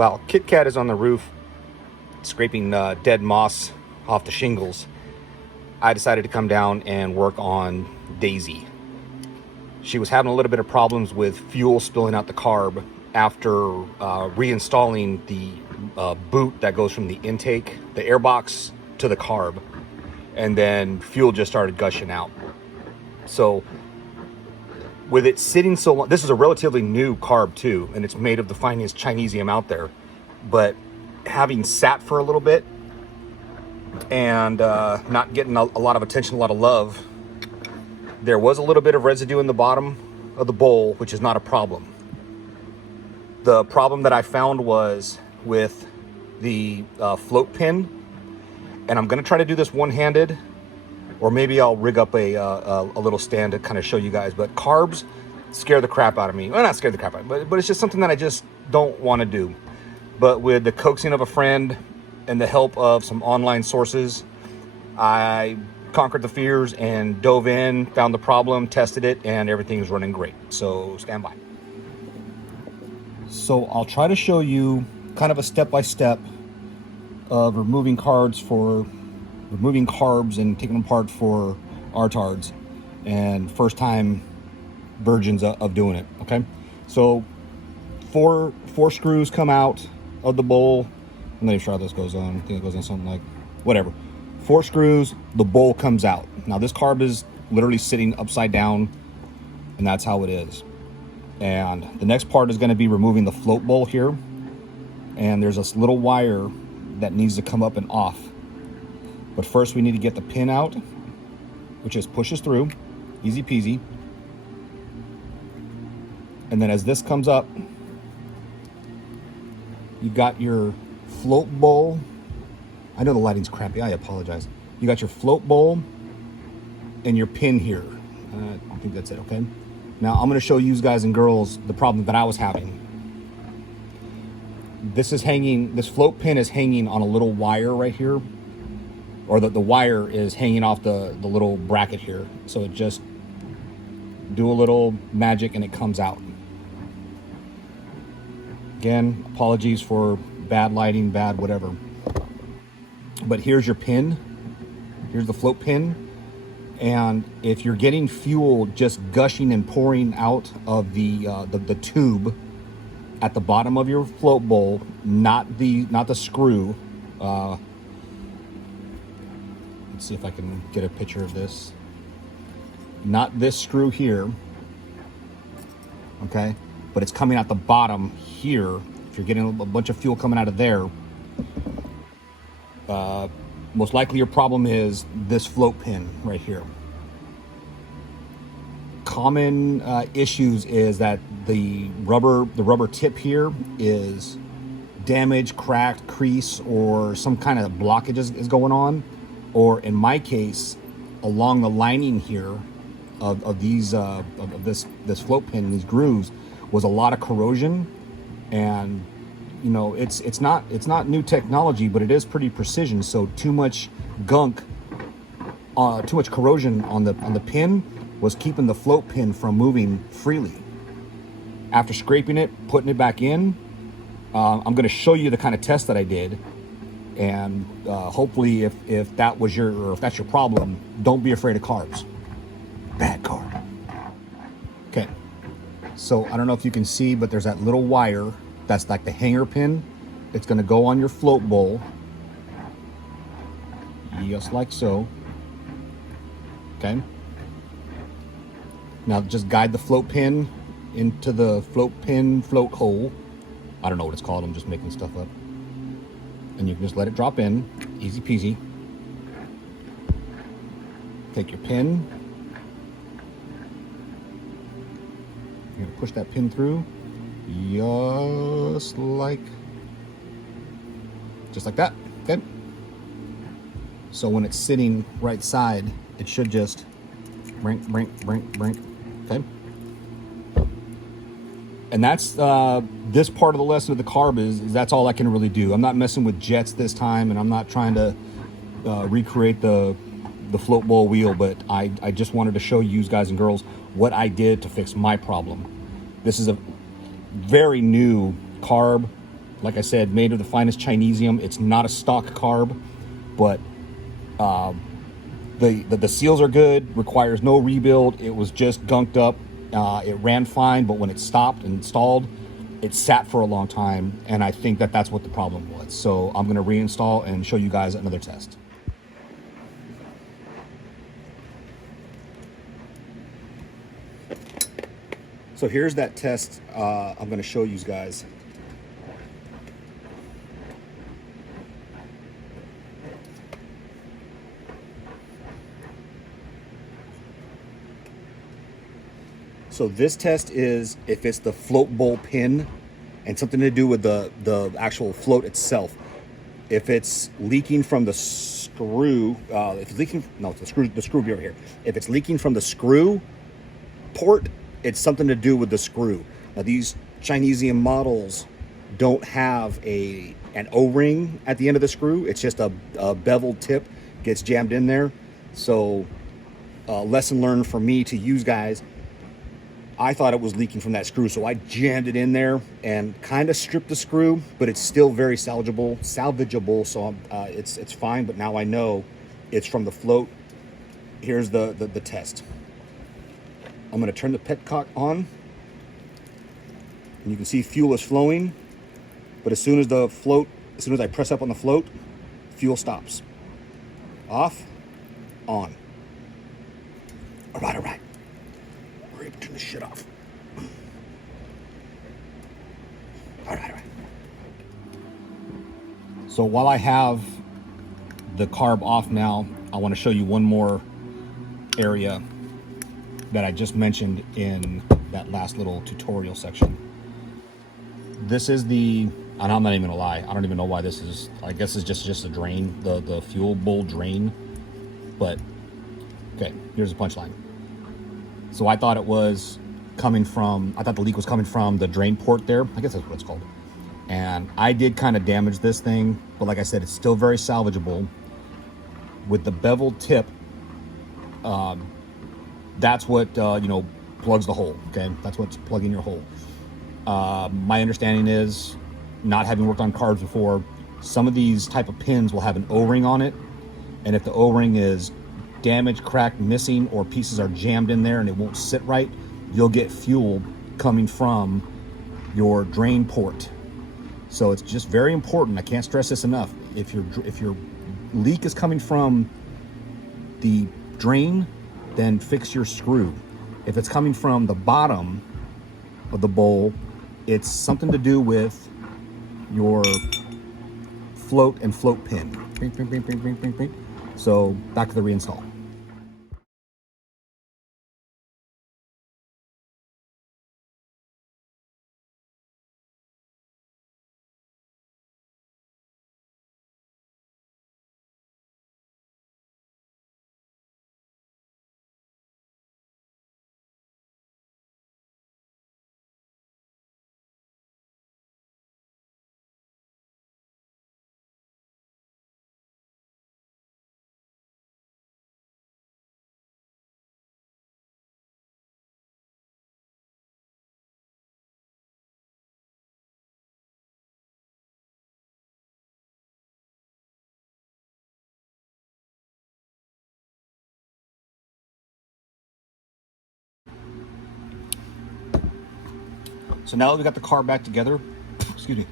While Kit Kat is on the roof scraping dead moss off the shingles, I decided to come down and work on Daisy. She was having a little bit of problems with fuel spilling out the carb after reinstalling the boot that goes from the intake, the airbox, to the carb, and then fuel just started gushing out. So with it sitting so long, this is a relatively new carb too, and it's made of the finest Chinesium out there, but having sat for a little bit and not getting a lot of attention, a lot of love, there was a little bit of residue in the bottom of the bowl, which is not a problem. The problem that I found was with the float pin, and I'm going to try to do this one-handed, or maybe I'll rig up a little stand to kind of show you guys. But carbs scare the crap out of me. Well, not scare the crap out of me, but it's just something that I just don't want to do. But with the coaxing of a friend and the help of some online sources, I conquered the fears and dove in, found the problem, tested it, and everything's running great. So stand by. So I'll try to show you kind of a step-by-step of removing carbs and taking them apart for artards, and first time virgins of doing it. Okay, so four screws come out of the bowl. I'm not even sure how this goes on. I think it goes on something like whatever. 4 screws, the bowl comes out. Now this carb is literally sitting upside down, and that's how it is. And the next part is going to be removing the float bowl here, and there's this little wire that needs to come up and off. But first we need to get the pin out, which just pushes through, easy peasy. And then as this comes up, you got your float bowl. I know the lighting's crappy, I apologize. You got your float bowl and your pin here. I think that's it, okay? Now I'm gonna show you guys and girls the problem that I was having. This float pin is hanging on a little wire right here, or the wire is hanging off the little bracket here. So it just do a little magic and it comes out. Again, apologies for bad lighting, bad whatever. But here's your pin. Here's the float pin. And if you're getting fuel just gushing and pouring out of the tube at the bottom of your float bowl, not the screw. Let's see if I can get a picture of this. Not this screw here, okay? But it's coming out the bottom here. If you're getting a bunch of fuel coming out of there, most likely your problem is this float pin right here. Common issues is that the rubber tip here is damaged, cracked, crease, or some kind of blockage is going on. Or in my case, along the lining here of this float pin, these grooves, was a lot of corrosion. And you know, it's not new technology, but it is pretty precision. So too much gunk, too much corrosion on the pin was keeping the float pin from moving freely. After scraping it, putting it back in, I'm going to show you the kind of test that I did, and hopefully, if that's your problem, don't be afraid of carbs. Bad carb. Okay. So I don't know if you can see, but there's that little wire. That's like the hanger pin. It's going to go on your float bowl, just like so. Okay. Now just guide the float pin into the float hole. I don't know what it's called. I'm just making stuff up. And you can just let it drop in, easy peasy. Take your pin. You're gonna push that pin through. Just like that, okay? So when it's sitting right side, it should just brink, okay? And that's, this part of the lesson of the carb is that's all I can really do. I'm not messing with jets this time, and I'm not trying to recreate the float bowl wheel, but I just wanted to show you guys and girls what I did to fix my problem. This is a very new carb, Like I said, made of the finest Chinesium. It's not a stock carb, but the seals are good, requires no rebuild. It was just gunked up. It ran fine, but when it stopped and installed, it sat for a long time, and I think that that's what the problem was. So I'm going to reinstall and show you guys another test. So here's that test I'm going to show you guys. So this test is if it's the float bowl pin and something to do with the actual float itself. If it's leaking from the screw, if it's leaking, no, the screw will be over here. If it's leaking from the screw port, it's something to do with the screw. Now these Chinesium models don't have an O-ring at the end of the screw. It's just a beveled tip, gets jammed in there. So lesson learned for me to use, guys. I thought it was leaking from that screw, so I jammed it in there and kind of stripped the screw, but it's still very salvageable. So it's fine. But now I know it's from the float. Here's the test. I'm going to turn the petcock on, and you can see fuel is flowing. But as soon as I press up on the float, fuel stops. Off, on. All right. We're able to turn this shit off. All right. So while I have the carb off now, I want to show you one more area that I just mentioned in that last little tutorial section. This is and I'm not even gonna lie, I don't even know why this is. I guess it's just a drain, the fuel bowl drain. But okay, here's the punchline. So I thought the leak was coming from the drain port there. I guess that's what it's called. And I did kind of damage this thing, but like I said, it's still very salvageable. With the beveled tip, that's what plugs the hole. Okay, that's what's plugging your hole. My understanding is, not having worked on carbs before, some of these type of pins will have an O-ring on it, and if the O-ring is damaged, cracked, missing, or pieces are jammed in there and it won't sit right, you'll get fuel coming from your drain port. So it's just very important. I can't stress this enough. If your leak is coming from the drain, then fix your screw. If it's coming from the bottom of the bowl, it's something to do with your float and float pin. So back to the reinstall. So now that we got the car back together, excuse me,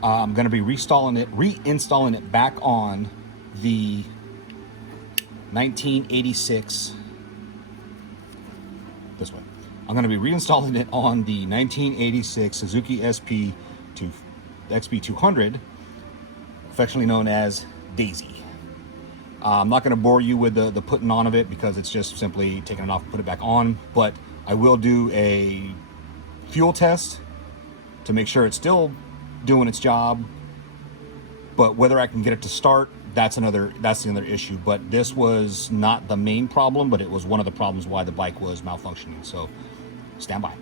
I'm going to be reinstalling it back on the 1986. This way. I'm going to be reinstalling it on the 1986 Suzuki XP200, affectionately known as Daisy. I'm not going to bore you with the putting on of it because it's just simply taking it off and put it back on, but I will do a fuel test to make sure it's still doing its job. But whether I can get it to start, that's the other issue. But this was not the main problem, but it was one of the problems why the bike was malfunctioning. So stand by.